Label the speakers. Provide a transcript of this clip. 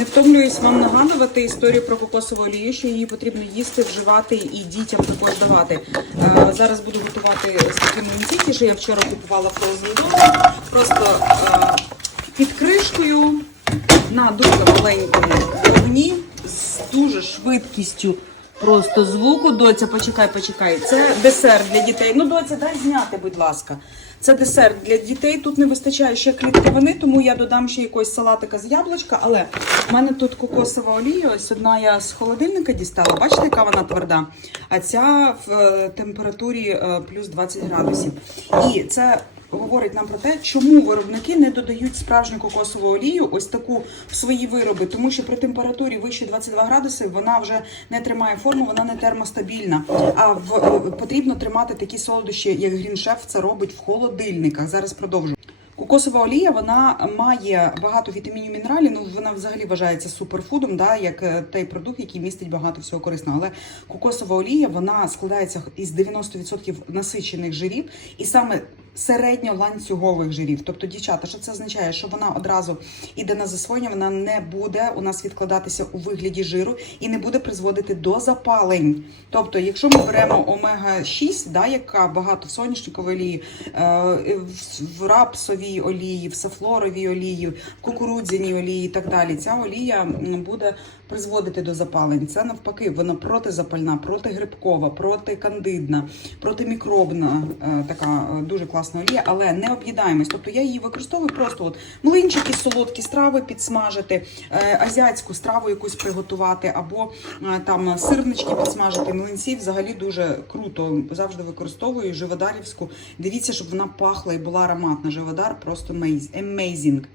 Speaker 1: Не втомлююсь вам нагадувати історію про кокосову олію, що її потрібно їсти, вживати і дітям також давати. Е, зараз буду готувати з таким млинці, що я вчора купувала в дому. Просто е, під кришкою на дуже маленькому вогні з дуже швидкістю. Просто звуку, доця, почекай, почекай. Це десерт для дітей. Ну, доця, дай зняти, будь ласка. Це десерт для дітей. Тут не вистачає ще клітковини, тому я додам ще якогось салатика з яблучка. Але в мене тут кокосова олія. Ось одна я з холодильника дістала. Бачите, яка вона тверда? А ця в е, температурі е, плюс 20 градусів. І це говорить нам про те, чому виробники не додають справжню кокосову олію, ось таку в свої вироби, тому що при температурі вище 22 градуси вона вже не тримає форму, вона не термостабільна. А в потрібно тримати такі солодощі, як Chef це робить в холодильниках. Зараз продовжу. Кокосова олія вона має багато вітамінів мінералів. Ну вона взагалі вважається суперфудом, да, як е, той продукт, який містить багато всього корисного. Але кокосова олія вона складається із 90% насичених жирів, і саме середньоланцюгових жирів. Тобто, дівчата, що це означає, що вона одразу іде на засвоєння, вона не буде у нас відкладатися у вигляді жиру і не буде призводити до запалень. Тобто, якщо ми беремо омега 6 да, яка багато в соняшниковій олії, е, в- рапсовій олії, в сафлоровій олії, в кукурудзяній олії і так далі, ця олія буде призводити до запалень. Це навпаки, вона протизапальна, протигрибкова, протикандидна, протимікробна, е, така е, дуже класна олія, але не об'їдаємось. Тобто я її використовую просто от млинчики, солодкі страви підсмажити, е, азіатську страву якусь приготувати, або е, там сирнички підсмажити. Млинці взагалі дуже круто. Завжди використовую живодарівську. Дивіться, щоб вона пахла і була ароматна. Живодар просто amazing.